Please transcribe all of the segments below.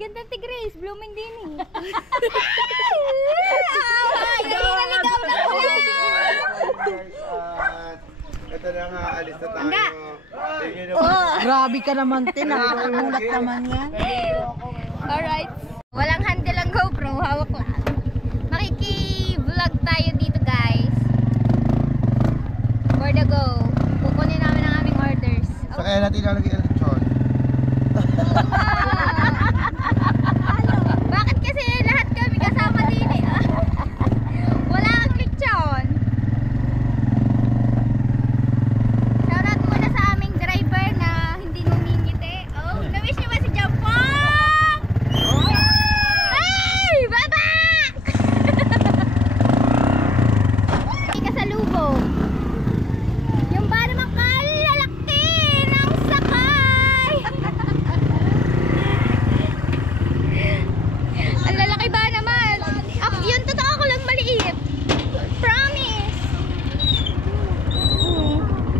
ganda ti Grace, blooming din eh. Ito na nga, alis na tayo. Grabe ka naman, nakakagulat naman yan. Alright. Walang handle ang GoPro, hawak lang. Makiki-vlog tayo dito guys. For the go. Kukunin namin ang aming orders. So kaya natin ilalagay ang lechon. Bakit kasi lahat kami kasama din eh? Wala ang lechon. Shoutout muna sa aming driver na hindi ngumingiti. Oh, na-wish niyo ba si Jampong? Ay! Baba! Hindi ka sa lubong. Yung ba naman kalalaki ng sakay? Ang lalaki ba naman? Yun, totoo ko lang maliit. Promise.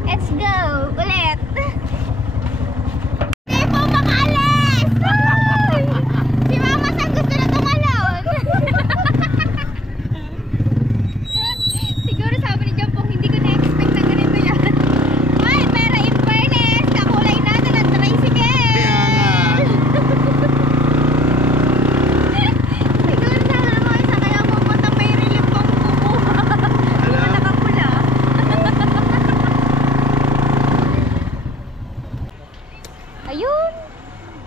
Let's go. Ulit. Hindi po makaalis. Si Mama Sang gusto na tumalon. Siguro sabi ni Jampong, hindi ko na-expect na ganito yan. Ay, pero in fairness, kakulay natin ang tricycle. Siguro sana naman isa kaya pupunta may relief pang kukuha. Mga nakapula. Ayun.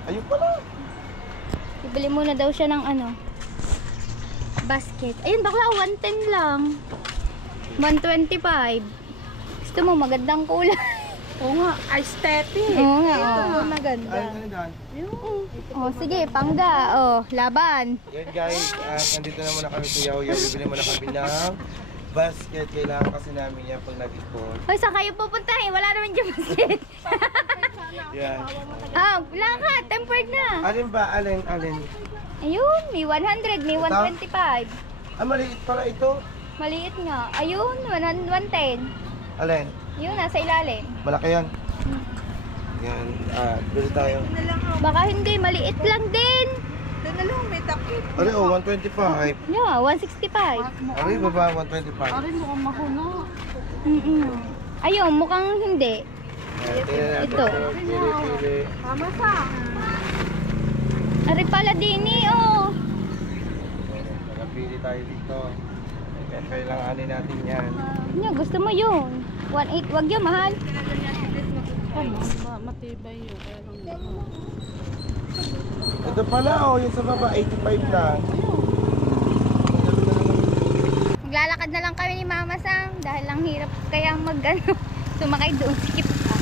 Ayun pala. Bibili muna daw siya ng ano, basket. Ayun, bakla 110 lang. 125. Gusto mo magandang kulay. Oo nga, aesthetic. Oo nga. Ito, Oh. maganda. Ayun na dyan. Oh, sige, pangga. Oh, laban. Yan guys, nandito na muna kami sa Yaw-Yaw. Bibili muna kami ng basket. Kailangan kasi namin yan pag nag-ipon. Hoy, saan kayo pupuntahin? Wala naman dyan basket. Yan. Wala ka. Tempered na. Alin ba? Alin? Ayun, may 100, may 125. Maliit pala ito. Maliit nga. Ayun, 110. Alin? Yun, nasa ilalim. Malaki yan. Yan. Bili tayo. Baka hindi, maliit lang din. Doon na lang, may takip. Ano, 125. Yeah, 165. Ano, baba 125. Arin mo kang mahuna. Ayun, mukhang hindi. Ito. Pili. Mama sa. Ari pala din oh. Napili tayo dito. Kaya kailanganin natin yan. Gusto mo yun. 1.8, wag yan, mahal. Matibay yun. Ito pala, yung sa baba, 85 lang. Maglalakad na lang kami ni Mama Sang dahil lang hirap kaya sumakay doon, sikip pa.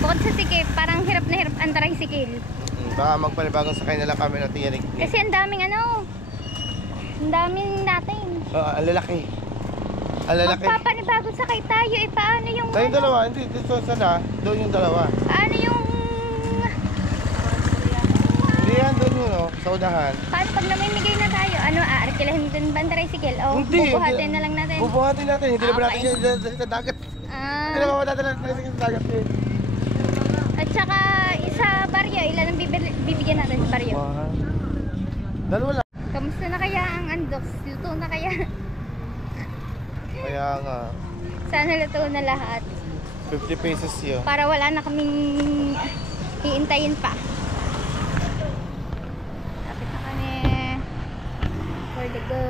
Bukod sa sikip, parang hirap na hirap ang tricycle. Baka magpanibagong sakay na lang kami ng tiyarik. Kasi ang daming ang daming natin. Ang lalaki. Ang lalaki. Magpapanibagong sakay tayo, paano yung Tayong dalawa, hindi. Dito sana, doon yung dalawa. Paano yung Hindi yan, doon yun, sa unahan. paano pag namimigay na tayo? Arkilahin din ba ang tricycle? O, bubuhatin na lang natin. Bubuhatin natin, hindi naman natin Okay. yan sa dagat. Hindi Ah, naman natin sa dagat eh. at saka isa baryo, ilan ang bibigyan natin sa baryo? Dalawa lang. Kamusta na kaya ang undox? Luto na kaya? Kaya nga, Sana luto na lahat. 50 pesos yun. Para wala na kaming hiintayin pa. Lapit na kami. For the go.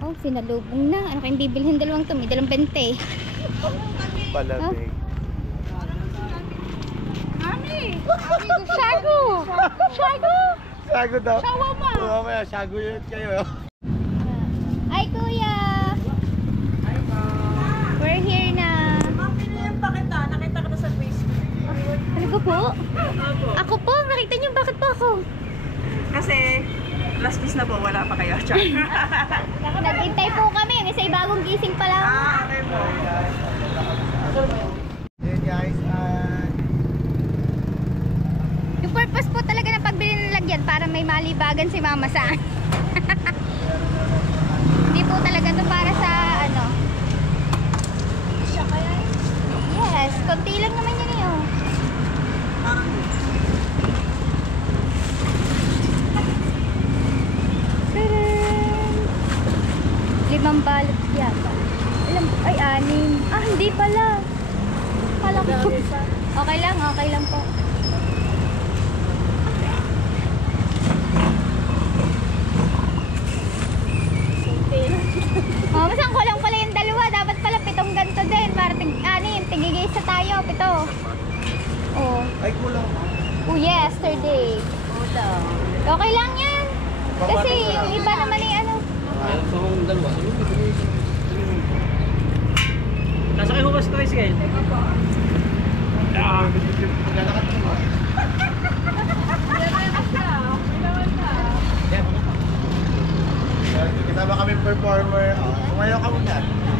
Oh, sinalubong na. Ano kayong bibilhin dalawang to? May 20. Palabig. Mami! Shago! Shago! Shago daw. Shawama! Mamaya, shago yun kayo. Ay, kuya! We're here na. Mami na yan, bakit na? Nakita ko na sa Facebook. Ano ko po? Ako po, nakita niyo bakit po ako? Kasi, last piece na po, wala pa kayo. Char. Nag-intay po kami. Yung isa ay bagong gising pa lang. Okay po. Yan guys, Yung purpose po talaga ng pagbili ng lagyan para may malibagan si Mama Sang. Hindi po talaga to para sa ano. Yes, konti lang naman yun eh. Oh. Okay lang po. Oh, masang kulang pala yung dalawa. Dapat pala 7 ganito din. Para tigigisa tayo. 7. Oh. Ay, kulang. Oh, yesterday. Okay lang yan. Kasi yung iba naman ay ano. Nasa kayo ba sa tricycle? Kasama kami performer. Sumayaw ka muna.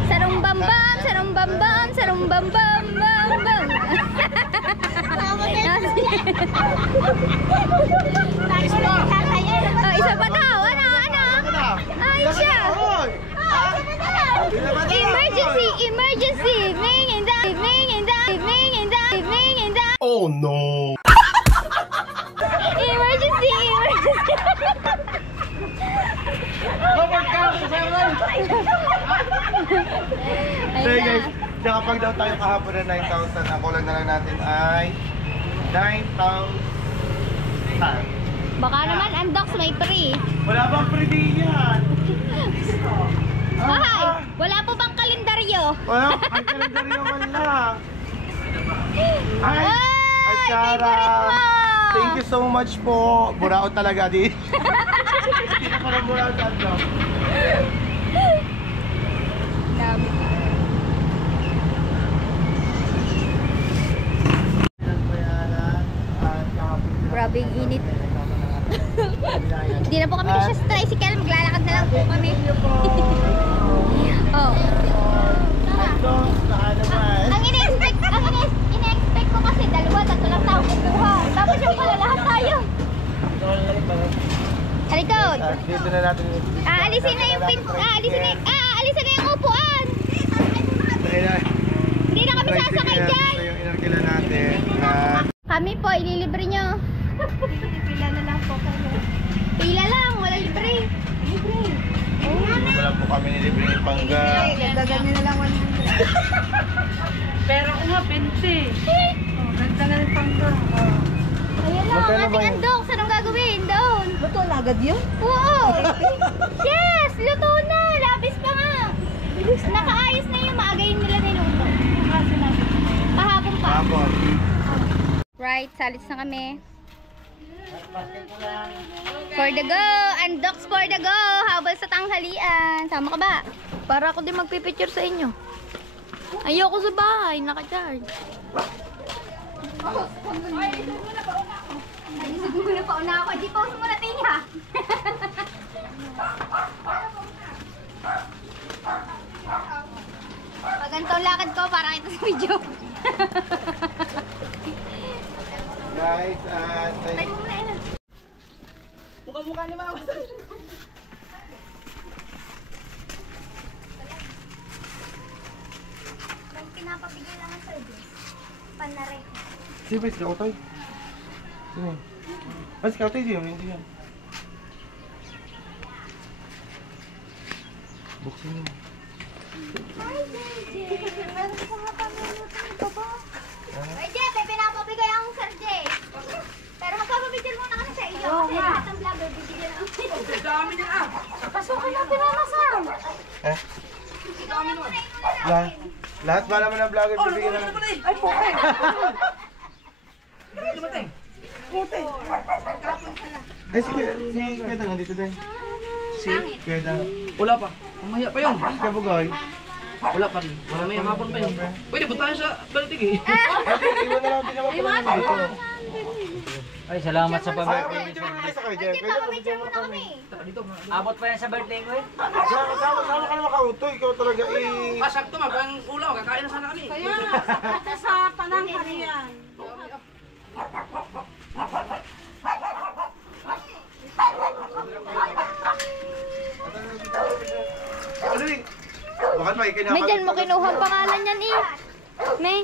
Sarong bambam, sarong bambam, sarong bambam, bam bam. Oh, isa pa daw. Ano? Ay, siya. Emergency. Oh no! Emergency. Hey guys, nakapag daw tayo kahapon na 9,000, ang kulang na lang natin ay 9,000. Baka naman, Andox may free. Wala bang free yan? Bahay, wala po bang kalendaryo? Wala, ay kalendaryo man lang. Ay, Ay, ay Chara. favorite mo. Thank you so much po. Burao talaga di. Hindi na parang burao talaga. Dami. Grabe yung init. Hindi na po kami kasi sa tricycle. Maglalakad na lang po kami. Oh. Ang ine-expect ko kasi 2-3 lang tao kukuha. Tapos yung pala lahat tayo. Halikod. Dito na natin. Aalisin na yung aalisin na yung upuan. Hindi na kami sasakay dyan. Ito yung inarkila natin. Kami po, ililibre nyo. Pila na lang po kayo. Pila lang, wala libre. Libre. Wala po kami nilibre ng pangga. Dagdagan nyo na lang 100. Pero ako nga, 20. Dagdagan ng pangga. Ayan lang, Magkano ba ating yun? andok. Anong gagawin doon? Luto na agad yun? Oo. Yes, luto na. Labis pa nga. Nakaayos na yung maaga yung nila niluto. Kahapon pa. Hapon. Right, salits na kami. For the go! Andoks for the go! Habal sa tanghalian. Sama ka ba? Para ako din magpipicture sa inyo. Ayoko sa bahay, naka-charge. Ay, siguro na pauna ako. Di pause muna tinga. Pag ganito lakad ko, para kita sa video. Guys, Ay, muna yun. Mukha-mukha ni Mama. May pinapabigay lang ang service. Panare. si ba si Kautoy? Sino? Ah, si Kautoy di yun, hindi yan. Buksan mo. Ay, JJ. Meron ko nga pamulutan ko ba? Ay, JJ, may pinapabigay ang Sir J. Pero magpapabigyan muna kasi sa iyo. Kasi lahat ng vlogger, bibigyan ang Dami niya ah. Pasukan natin ang masam. Eh? Ikaw na muna inuna Lahat, natin. lahat ba naman ng vlogger bibigyan Ano ng... pala eh? Ay, puke. Dumating. Puke. Eh, si Kuya Dang, nandito din. Si Kuya Dang. Wala pa. Mamaya pa yun. Si Kabugoy. Wala pa rin. Wala may hapon pa yun. Pwede, punta tayo sa Balitig eh. Ay, iwan na lang din naman pala namin dito. Ay, salamat sa Ay, pa-birthday. picture muna sa kayo, Jeff. Sige, papapicture muna kami. Dito. Abot pa yan sa birthday ko eh. Sama ka naman Kautoy, ikaw talaga eh. Sakto ma, pang ulam, kakain na sana kami. Kaya, sakto sa pananghalian. Dali. Bakit may kinakalit? May dyan mo kinuha ang pangalan yan eh. May.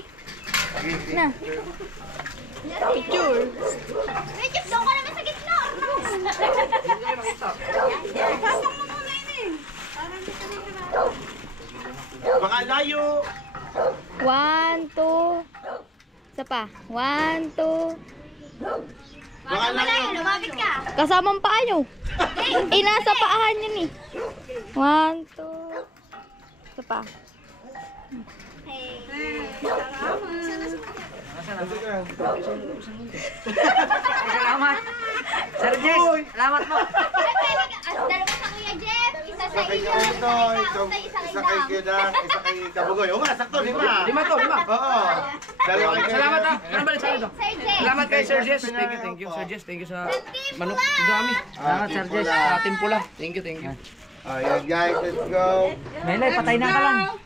Na. Picture. Richard, doon ka naman sa gitna. Pasok mo muna yun eh. Baka layo. 1, 2. Isa pa. 1, 2. Baka malayo, lumapit ka. Kasamang paa nyo. Nasa paahan yun eh. 1, 2. Ito pa. Salamat. Sir Jess, salamat po. Dalawa sa Kuya Jeff, isa sa Sakay iyo, ka isa ito, isa kay Kuya, isa kay Kabugoy. Oo nga, sakto, 5. 5 to, 5. Oo. Dalawa kay Kuya. Salamat ha. Ano balik sa'yo to? Sir Jeff. Salamat kay Sir Jess. Thank you Sir Jess. Thank you sa manok. Ang dami. Salamat, Sir Jess. Sa timpula. Thank you. Ayan guys, let's go. Melay, patay na ka lang.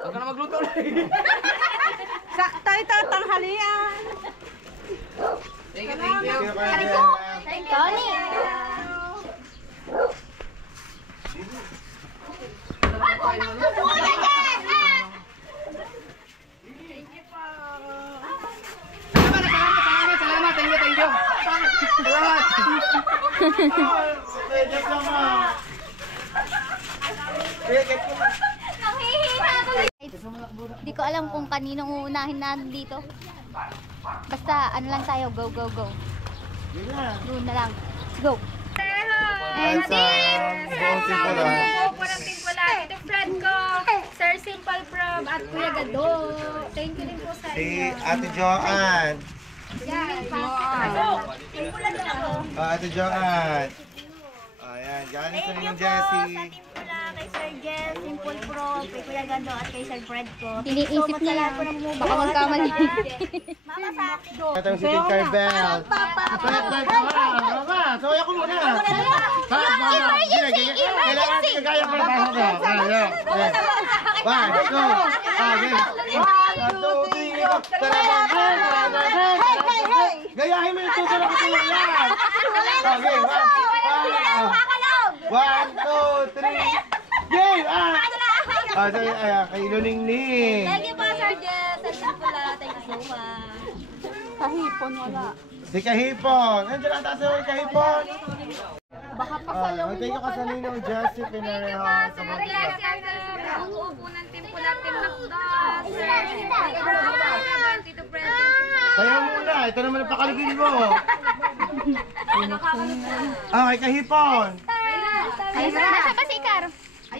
Huwag ka na magluto. Tayo tatanghalian. Thank you. Thank you. Tony. Kuya Jeff! Salamat. Thank you. Salamat. Nanghihina ako. Hindi ko alam kung kaninong uunahin natin dito. Basta ano lang tayo, go. Doon na lang. Let's go. And buong timpula. Ito friend ko, Sir Simple Prob at Kuya Gado. Thank you din po sa Si Ate Joanne. Timpula din ako. Ate Joanne. Ayan, galing sa Ninong Jessie. Timpula kay Sir Jeff, Simple Prob, kay Kuya Gado at kay Sir Fred ko. Iniisip niya yan. Baka magkamali. Mama sa akin. Ito si Tim Carvel. Soya ko muna. Emergency! Kailangan ko na pasok ko. 1, 2, 3, gayahin mo yung susunod ko yan. Okay, 1, 2, 3. Game! Kay Luningning. Thank you po, Sir Jeff. Sa Timpula, thank you so much. Kahipon wala. Si Kahipon. Nandiyan ang taas si Kahipon. Thank you ka sa Ninong Jessie Pinareho. Ang upo ng Timpula, Team Nakdas. Sayo muna. Ito naman ang pakaligin mo. Kay Kahipon. Nasa ba si Ikar?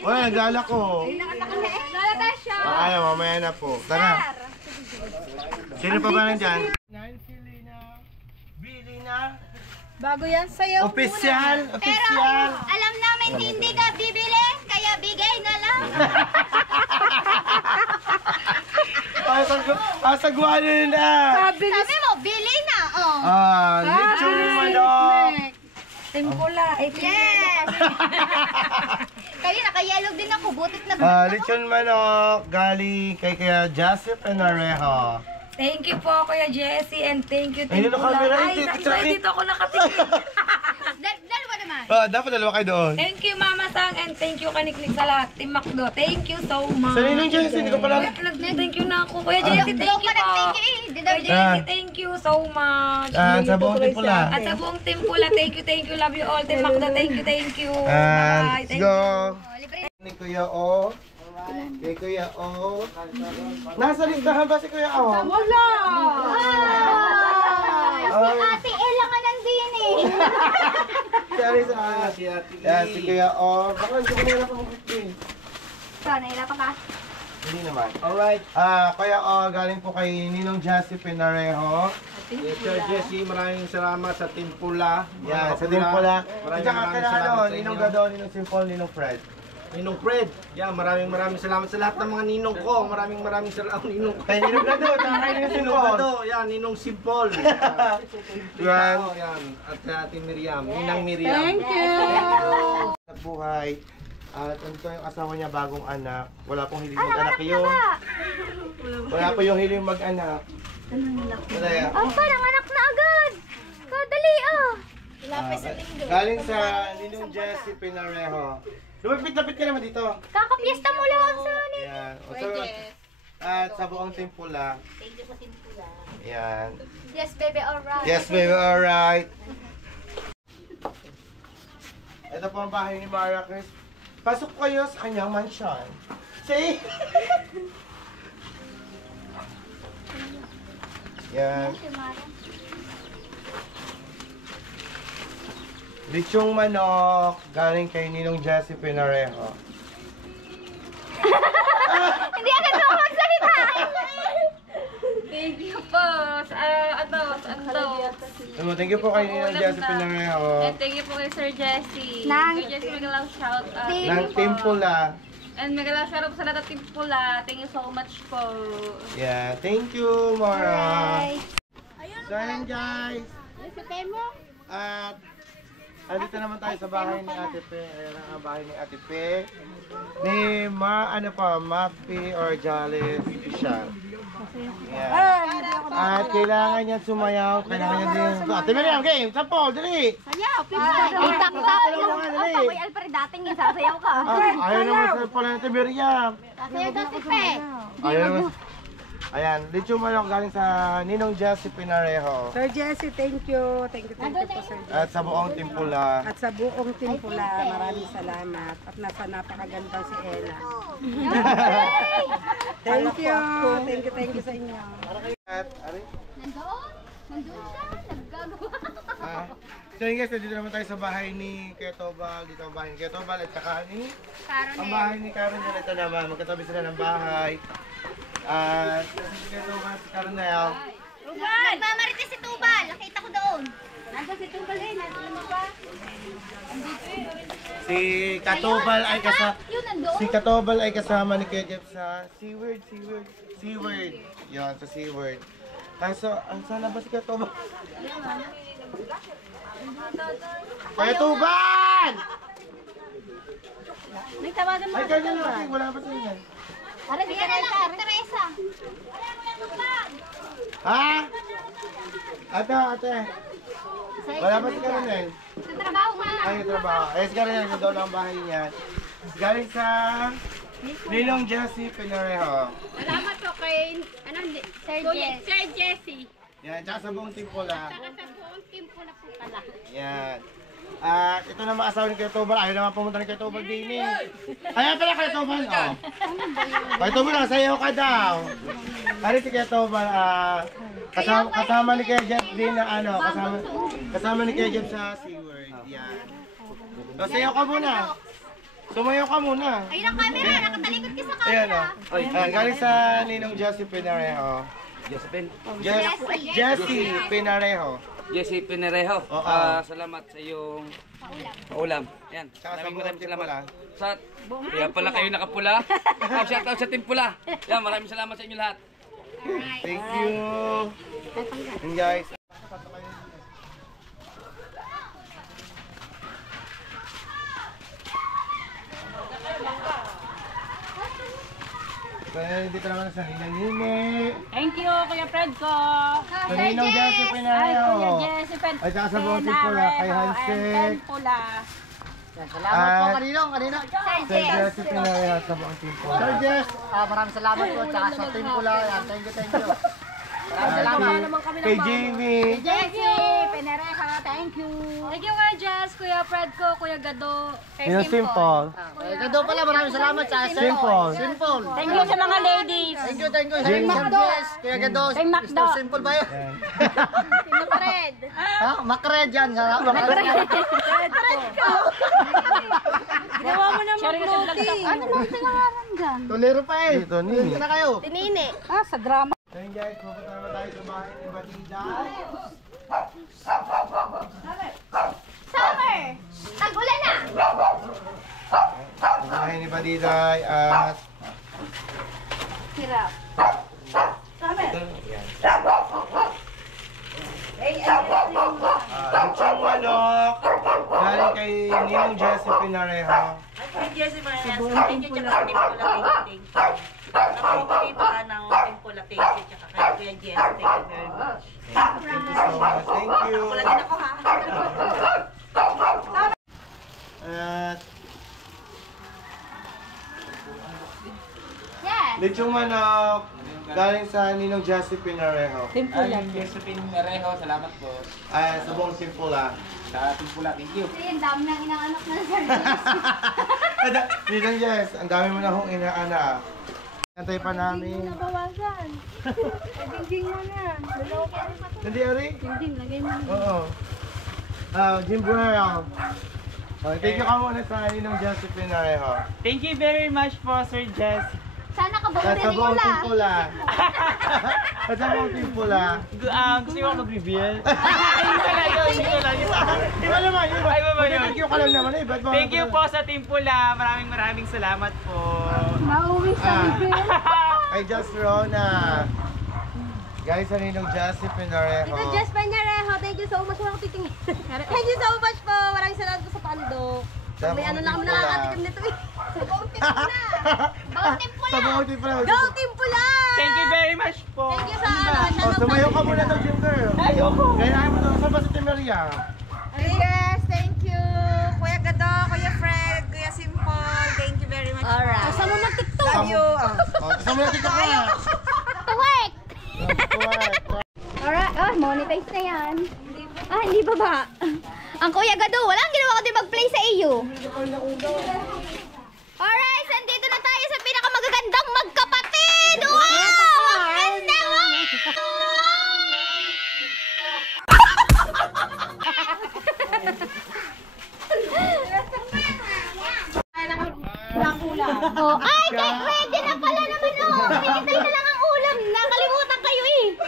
Wala, nagala ko. Lalata siya. Ayaw, mamaya na po. Tara. Sino pa ba nandyan? Bili na. Bago yan sa'yo. Opisyal. Pero alam namin hindi ka bibili, kaya bigay na lang. Sagwa na. Sabi mo, bili na. Oh. Lechon manok. Timpula. Yes! Kanina, kayalog din ako. Butit na Lechon manok. Galing kay Kuya Jessie Pinareho. Thank you po, Kuya Jessie, and thank you, Ayun na camera. dito ako nakatingin. Dalawa naman. Dapat dalawa kayo doon. Thank you, Mama Sang, and thank you, Kaniklik sa lahat. Team Macdo, thank you so much. Sa Ninong Jessie, hindi ko pala. Thank you na ako, Kuya Jessie, thank you po. Kuya Jessie, thank you so much. Sa buong Timpula. At sa buong Timpula, thank you, love you all. Team Macdo, thank you. Bye. Let's go. Ni Kuya O. Kay Kuya O. Nasa listahan ba si Kuya O? Wala! Si Ate Ella nga nandun eh. Sorry sa akin. Yan, si Kuya O. Baka hindi ko nila pamukit. Ikaw, nahirapan ka. Hindi naman. Alright. Kuya O, galing po kay Ninong Jessie Pinareho. Sir Jesse, maraming salamat sa Timpula. Yan, sa Timpula. At Maraming saka kay salamat ano, sa Ninong inyo. Gado, Ninong Simple, Ninong Fred. Ninong Fred. Yan, maraming salamat sa lahat ng mga ninong ko. Maraming salamat ninong ko. Kay Ninong Gado, at saka kay Ninong Ninong Simple. Gado, yan, Ninong Simple. Yan. Yan, at sa ating Miriam, Ninang Miriam. Thank you! Sa buhay. At ito yung asawa niya, bagong anak. Wala pong hiling mag-anak yun. Wala po yung hiling mag-anak. Wala. Parang anak na agad. Dali Galing sa Ninong Jessie Pinareho. Lumapit-lapit ka naman dito. Kakapiesta mo lang sa anin. Yan. At sa buong Timpula. Thank you sa Timpula. Yan. Yes, baby, alright. Yes, baby, alright. Ito po ang bahay ni Mara Chris. Pasok kayo sa kanyang mansion. Say! Yan. Lechong manok, galing kay Ninong Jessie Pinarejo. Hindi agad ako magsalita. Thank you po. Thank you po kay Ninong Jessie Pinarejo. And thank you po kay Sir Jessie. Nang- Sir Jessie, magalang shout out. Ng Team Pula. And magalang shout out sa lahat ng Team Pula. Thank you so much po. Yeah, thank you, Mara. So ayun guys. At andito naman tayo sa bahay ni Ate Pe. Ayan ang bahay ni Ate Pe. Ni Mappy or Jolly Official. Yan. At kailangan niya sumayaw. Kailangan niya din. Ate Miriam, game! Sampol! Dali! Itak-tak lang. Dali! Ako, Alfred, dating yung sasayaw ka. Ayaw naman sa pala ni Ate Miriam. Sasayaw daw si Pe. Ayaw naman. Ayan, lechong manok galing sa Ninong Jessie Pinarejo. Sir Jessie, thank you. Thank you po, Sir Jessie. At sa buong Team Pula. At sa buong team pula, maraming salamat. At nasa napakagandang si Ella. Thank you. Thank you sa inyo. At, ari? Nandoon? Nandoon siya? Naggagawa. So yun guys, dito naman tayo sa bahay ni Ketobal. Dito ang bahay ni Ketobal at saka ni... Caronel. Ang bahay ni Caronel ito naman. Magkatabi sila ng bahay. At si Ketobal at si Caronel. Nagmamarites si Tubal. Nakita ko doon. Nandun si Tubal eh. Nandun mo ba? Si Ketobal ay kasama... Yun, nandoon. Si Ketobal ay kasama ni Kejep sa SeaWorld. Yun, sa SeaWorld. Kaso, saan na ba si Ketobal? Ketobal! May tawagan mo. Ay, kanya lang. Wala pa sa inyo. Para si Teresa. Ha? Ate. Wala pa si Caronel. Sa trabaho mo na. Ay, trabaho. Eh, si Caronel, doon ang bahay niya. Galing sa Ninong Jessie Pinarejo. Salamat po kay Sir Jessie. Yan, tsaka sa buong team Pula. Sa buong team po na po pala. Yan. At ito naman asawa ni Kuya Tobal. Ayaw naman pumunta ni Kuya Tobal din eh. Ayan pala Kuya Tobal. Oh. Kuya Tobal, sayaw ka daw. Ano si Kuya Tobal? Kasama ni Kuya Jeff din na ano. Kasama ni Kuya Jeff sa SeaWorld. Yan. So, sayaw ka muna. Sumayaw ka muna. Ayun ang camera. Nakatalikod ka sa Ayan camera. o. Ayan, galing sa Ninong Jessie Pinarejo. Jessie Pinarejo. Jessie Pinarejo. Oo. Salamat sa iyong paulam. Yan. Tsaka sa Maraming buong salamat. Team Sa kaya pala kayo nakapula. Shout out sa Team Pula. Yan, maraming salamat sa inyo lahat. Thank you. And guys. Kaya dito naman sa Ninang Thank you, Kuya Fred ko. Sa Ninong Jessie Pinarejo. Jessie Fred. At saka sa buong team Pula, kay Hansek. Pula. Salamat po kanino. Sir Jessie Pinarejo sa buong team Pula. Sir Jess, maraming salamat po. Tsaka sa team pula. Yan. Thank you. Maraming salamat. Kay Jamie. Jessie Penereja. Thank you. Thank you nga, Jess, Kuya Fred ko, Kuya Gado. Yung simple. Gado pala, maraming salamat sa Simple. Simple. Thank you sa mga ladies. Thank you. Sir Jess, Kuya Gado. Macdo. Mr. Simple ba yun? Red. Ha? Makred yan. Makred. Ginawa mo naman floating. Ano bang tinangaran dyan? Tuliro pa eh. Dito, Nini. na kayo. Tinini. Sa drama. So yun guys, pupunta naman tayo sa bahay ni Batida. Summer. Tag-ulan na. Sa bahay ni Batida at... Hirap. Lechong manok. Galing kay Ninong Jessie Pinarejo. Buong timpula, Napapakita ng timpula, thank you. Tsaka kay Kuya Jess, thank you very much. Thank you so much. Thank you. Wala din ako ha. At Yes. lechong manok. Galing sa Ninong Jessie Pinarejo. Jessie Pinarejo, salamat po. Ay, sa buong team Pula. Sa Team Pula, thank you. Kasi ang dami nang inaanak na Sir Jessie. Ninong Jess, ang dami mo na akong inaanak. Antay pa namin. Nabawasan. Dingding mo na. Hindi, Ari? Dingding, lagay mo. Oo. Jim Buero. Thank you ka muna sa Ninong Josephine Arejo. Thank you very much po, Sir Jess. Sana At kabuti sa rin buong wala. Team Pula. At sa buong Team Pula. Gusto niyo ako mag-reveal? Iba naman, iba. Ay, iba ba yun? Thank you ka lang naman eh. Ba't ba- Thank you po sa Team Pula. Maraming salamat po. Nauwi sa bibig. Ay, Just Rona. Guys, sa Ninong Josephine Arejo. Ito, Jess Peñarejo. Thank you so much. Wala ko titingin. Thank you so much po. Maraming salamat po sa pando. Sa May ano buong lang kami Team Pula. nakakatikim nito eh. Sa buong team pula. Buong team pula. Sa buong Team Pula. Go Team Pula! Thank you very much po. Thank you sa ano. Oh, sumayo ka muna daw, Jim Girl. Ayoko. Kaya ayaw mo daw. Saan ba si Team Maria? Yes, thank you. Kuya Gado, Kuya Fred, Kuya Simple. Thank you very much. Alright. Kasama mo mag-tiktok. Love you. Saan mo natin ka pa? Tuwek! Alright, monetize na yan. Hindi pa ba? Ang Kuya Gado, walang ginawa ko din mag-play sa iyo. Alright, nandito na tayo sa pinakamagagandang magkapatid! Wow! Ang ganda mo! Oh, ay, pwede na pala naman oh. Hinintay na lang ang ulam. Nakalimutan kayo eh.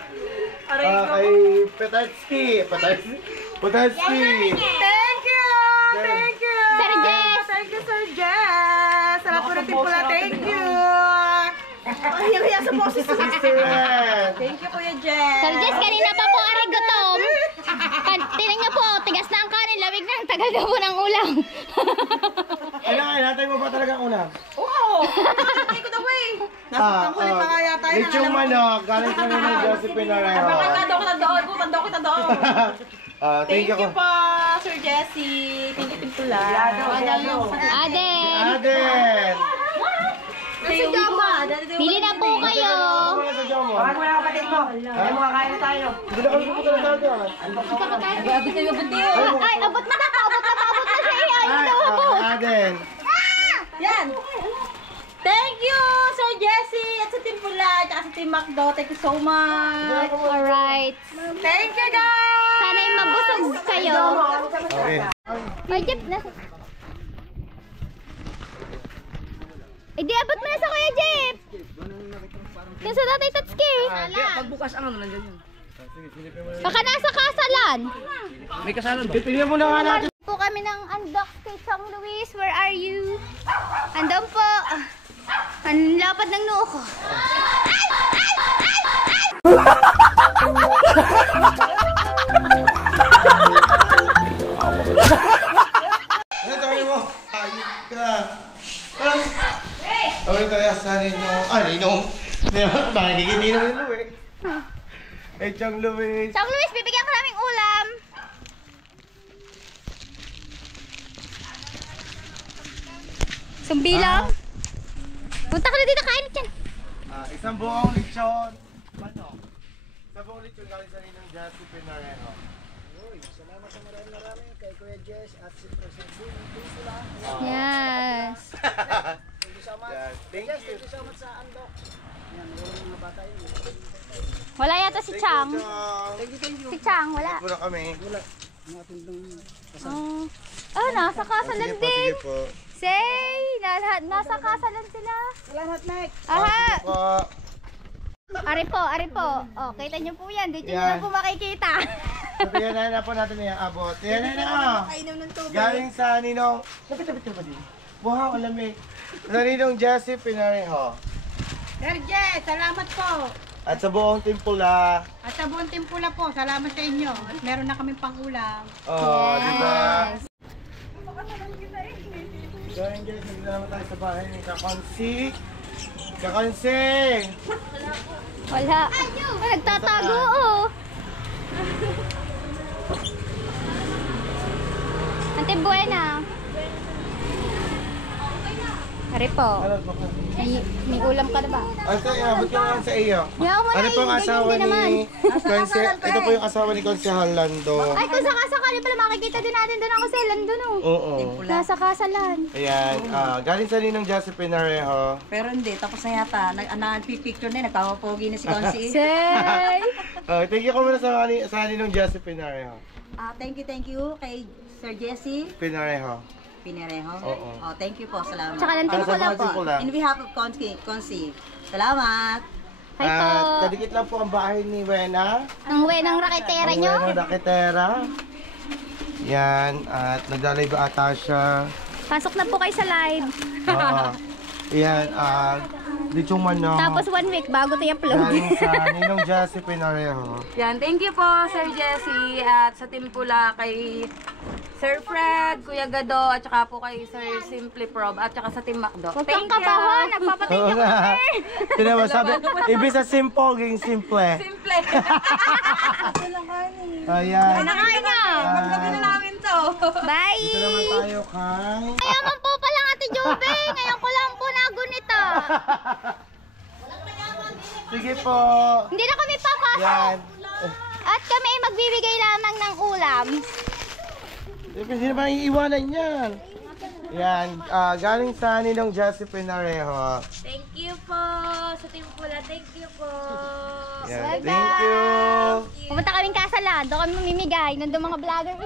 Ay, Petatsky. Petatsky. Thank you. Thank you. Sir Jess. Thank you, Sir Jess. Sarap po natin pula. Thank you. Ay, sa boses. Sister Ed. Thank you, Kuya Jess. Sir Jess, kanina pa po aray gutom. Tinan niyo po, tigas na ang kanin, lamig na ang tagal na po ng ulam. Ay, natay mo ba talaga ang ulam? Oo. Take it away. Nasaktan ko rin pa nga yata yun. Lechong manok. Galing sa Ninong Josephine Arejo. Tando kita doon. Thank you po, Sir Jessie. Thank you, Pintula. Aden, Aden. Si Jama. bili na po kayo. Sa Jomo. Bakit mo na kapatid mo? Ay, makakain na tayo. Hindi na kami pupunta ng dagat. Ay, abot na siya eh. Ay, Ay, daw po. Aden. Yan. Thank you, Sir Jessie. At sa Team Pula, at sa Team Macdo. Thank you so much. Alright. Thank you, guys. Sana'y mabusog kayo. Okay. Ay, Jeep, di abot mo na sa Kuya Jeep. Yung sa Tatay Tatsuki. Pagbukas ang ano, nandiyan yun. Baka nasa kasalan. May kasalan ba? Tingnan mo na nga natin. Po kami ng undock kay Chong Luis. Where are you? Andun po. Ang lapad ng noo ko. Ano tawagin mo? Ayun ka. Tawagin kaya sa Ninong. Ninong. Nakikita Ninong nilo eh. Eh, Chong Luis. Chong Luis, bibigyan ka naming ulam. Sumbilang. Punta ka na dito, kain dyan. Isang buong lechon. Manok. Isang buong lechon galing sa Ninong Josephine Arejo. Yes. Yes, thank you. Wala yata si Chang. Si Chang, wala. Puro kami. Oh, nasa kasalan Sige po, din. sige po. Say, nasa kasalan sila. Salamat, Mike. Aha. Sige po. Ari po. Oh, kita niyo po yan. Dito niyo Yan. na po makikita. So, yan na po natin yung abot. Yan na. Kainom ng tubig. Galing sa Ninong. Lapit ka ba din? Wow, ang lamig. Sa Ninong Josephine Arejo. Sir Jess, salamat po. At sa buong Team Pula. At sa buong Team Pula po, salamat sa inyo. Meron na kaming pang-ulam. Oh, di ba? Yes. Galing guys, nandito naman tayo sa bahay ni Kakonsi. Kakonsi! Wala. Nagtatago, oh. Ante Buena. Sorry po. Ano po? May ulam ka na ba? Ate, abot ko lang sa iyo. Yaw mo Ano na, pong ganyan asawa din naman. ni... Ito po yung asawa ni Konsehal Lando. Ay, kung sakasakali pala makikita din natin doon ako sa Lando, no? Oo. Nasa kasalan. Ayan, galing sa Ninong Josephine Arejo. Pero hindi, tapos na yata. Nagpipicture na, nagpapapogi na si Consi. Say! Thank you ko muna sa Ninong Josephine Arejo. Thank you kay Sir Jesse Pinarejo. Pinerejo. Oo. Thank you po, salamat. Tsaka ng Ano timpula sa po. timpula? In behalf of Consi, salamat. Hi po. At kadikit lang po ang bahay ni Wena. Ang wenang raketera nyo. Ang Wena Dakitera. Yan, at nagdalive ata siya. Pasok na po kayo sa live. Oo. Yan, lichong manok. Tapos 1 week bago tayo upload. Galing sa Ninong Josephine Arejo. Yan, thank you po Sir Jesse at sa Timpula kay Sir Fred, Kuya Gado, at saka po kay Sir Simply Prob, at saka sa Team Macdo. Huwag kang kabaho, nagpapatay Oo ka nga. pa. Sino ba sabi? Ibig sa simple, ging simple. Simple. Ayan. Nakain na. Ano namin to? Bye! Dito naman tayo kay... Mayaman po pala Ate Jobe. Ngayon ko lang po nagunita. Sige po. Hindi na kami papasok. Yan. At kami ay magbibigay lamang ng ulam. Hindi naman iiwanan yan. Yan, galing sa Ninong Josephine Arejo. Thank you po sa Timpula. Thank you po. Yan, thank you. Pupunta kaming kasalan. Doon kami mamimigay. Nandun mga vlogger.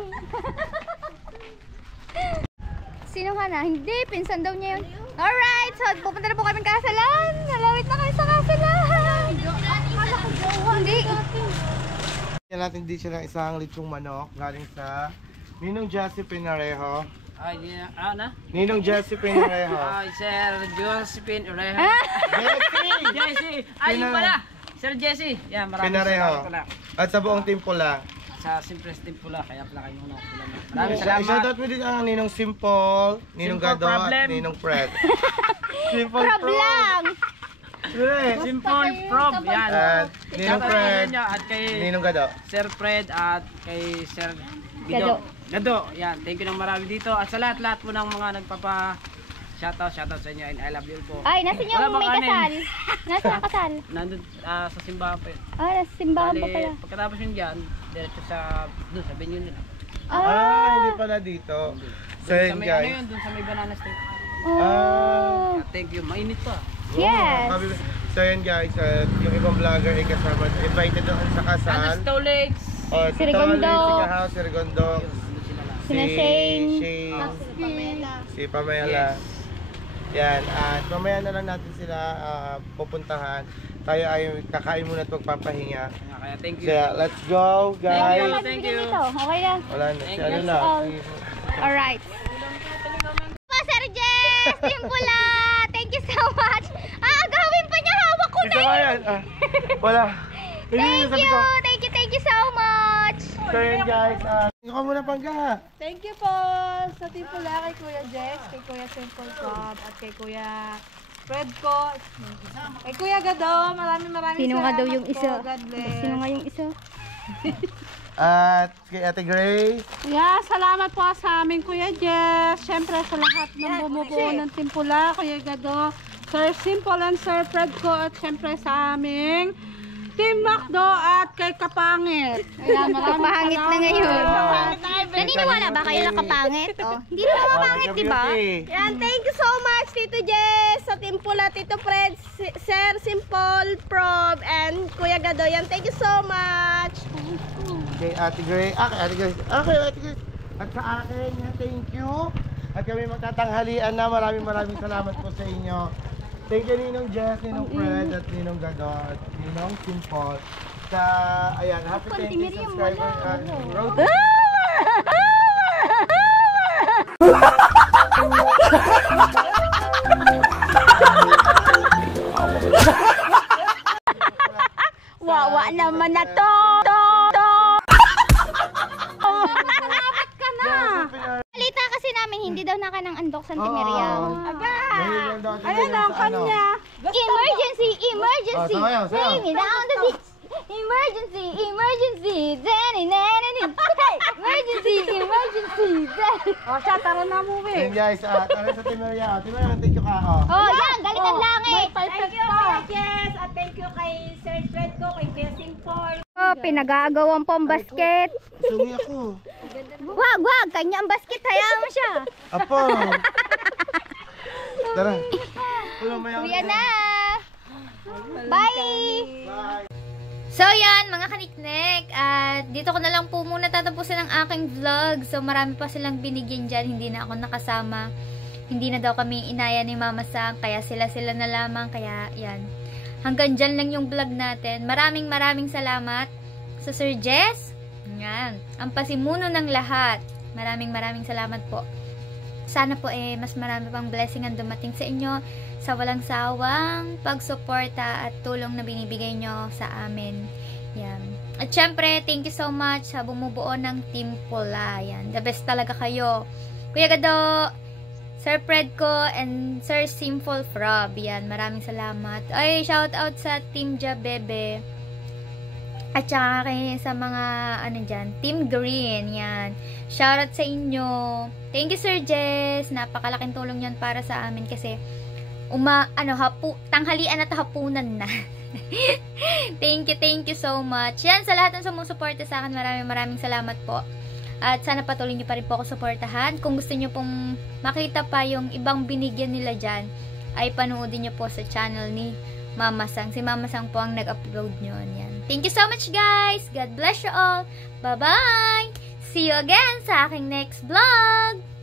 Sino ka na? Hindi, pinsan daw niya yun. Alright, so pupunta na po kaming kasalan. Nalawit na kayo sa kasalan. Hindi. Yan natin din siya ng isang litsong manok. Galing sa Ninong Josephine Arejo. Ay, na? Ninong Josephine Arejo. Ay, Sir Josephine Urejo. Jessie! Jesse! Ay, yun pala! Sir Jesse! Yan, maraming Pinareho. salamat pala. At sa buong team pula. Sa Simples Timpula, kaya pala kayo muna pula. Maraming salamat. Shoutout mo din ang Ninong Simple, Ninong Simple Gado, at problem. Ninong Fred. Simple Prob lang. Simple Prob, yan. At Ninong Shoutout Fred, niyo at kay Ninong Gado. Sir Fred at kay Sir Gado. Gado, yan. Thank you ng marami dito. At sa lahat-lahat po ng mga shoutout sa inyo and I love you po. Ay, nasa niyo Wala bang may kanin? kasal. Nasa kasal. Nandun sa simbahan pa yun. Nasa simbahan pa pala. Pagkatapos yun dyan, diretso sa venue nila. Hindi pala dito. So Sa yun may ano guys. yun, dun sa may banana street. Oh. Thank you, mainit pa. Yes. So yun guys, yung ibang vlogger ay kasama, invited doon sa kasal. Ano, Stow Lakes? Si Rigondo. Tolly, si Kahaw, si Rigondo, Sina Shane. si Pamela. Yan, at mamaya na lang natin sila pupuntahan. Tayo ay kakain muna at magpapahinga. Kaya thank you. Kaya let's go guys. Thank you. Okay lang. Wala na, si ano Thank you. na. all. Alright. Pa, Sir Jess! Timpula! Thank you so much. Agawin pa niya. Hawak ko na Ito ba yan? Wala. Thank you so much. So yun guys, ikaw muna pangga. Thank you po sa Timpula kay Kuya Jess, kay Kuya Simple Cobb, at kay Kuya Fred ko, kay Kuya Gado. Maraming Sino nga salamat daw yung isa? po. God bless. Sino nga yung isa? At kay Ate Grace. Yeah, salamat po sa aming Kuya Jess. Siyempre sa lahat ng bumubuo ng Timpula, Kuya Gado, Sir Simple and Sir Fred ko, at siyempre sa aming Team Macdo at kay Kapangit. Ayan, maraming Kapangit na ngayon. Naniniwala ba kayo na kapangit? Oh, hindi na kapangit, di ba? Yan, thank you so much, Tito Jess, sa Timpula, Tito Fred, Sir Simple, Prob, and Kuya Gado. Yan, thank you so much. Kay Ate Grace. Kay Ate Grace. Kay Ate Grace. At sa akin, thank you. At kami magtatanghalian na. Maraming salamat po sa inyo. Thank you Ninong Jess, Ninong Fred, at Ninong Gado, at Ninong Simple. Sa, ayan, happy 20 subscriber. Road Wawa naman na to. Dapat ka na. Balita kasi namin, hindi daw naka ng Andok Santa Maria. Ayan ang kanya. Emergency! Emergency! Sayaw. Bring me down the beach! Emergency! Emergency! Hey! Emergency! Emergency! O siya, tara na mo, Ayan guys, tara sa Timeria. Timeria, thank you ka. Oh. Oh, yan, galit ang langit. Thank you, Kuya Jess. At thank you kay Sir Fred ko, kay Blessing Paul. Oh, pinag-aagawan po ang basket. Sungi ako. Wag, kanya ang basket, hayaan mo siya. Apo. Tara. Kuya na. Bye. Bye. So yan mga kaniknek, at dito ko na lang po muna tatapusin ang aking vlog. So marami pa silang binigyan dyan, hindi na ako nakasama. Hindi na daw kami inaya ni Mama Sang, kaya sila na lamang. Kaya yan, hanggang dyan lang yung vlog natin. Maraming salamat sa Sir Jess. Yan, ang pasimuno ng lahat. Maraming salamat po. Sana po mas marami pang blessing ang dumating sa inyo, sa walang sawang pagsuporta at tulong na binibigay nyo sa amin. Yan. At syempre, thank you so much sa bumubuo ng Team Pula. Yan. The best talaga kayo. Kuya Gado, Sir Fred ko, and Sir Simple Frob. Yan. Maraming salamat. Ay, shout out sa Team Jabebe. At saka sa mga dyan, Team Green. Yan. Shout out sa inyo. Thank you, Sir Jess. Napakalaking tulong yan para sa amin kasi tanghalian at hapunan na. Thank you so much. Yan, sa lahat ng sumusuporta sa akin, maraming salamat po. At sana patuloy nyo pa rin po ako suportahan. Kung gusto nyo pong makita pa yung ibang binigyan nila dyan, ay panoodin nyo po sa channel ni Mama Sang. Si Mama Sang po ang nag-upload nyo. Yan. Thank you so much guys. God bless you all. Bye-bye. See you again sa aking next vlog.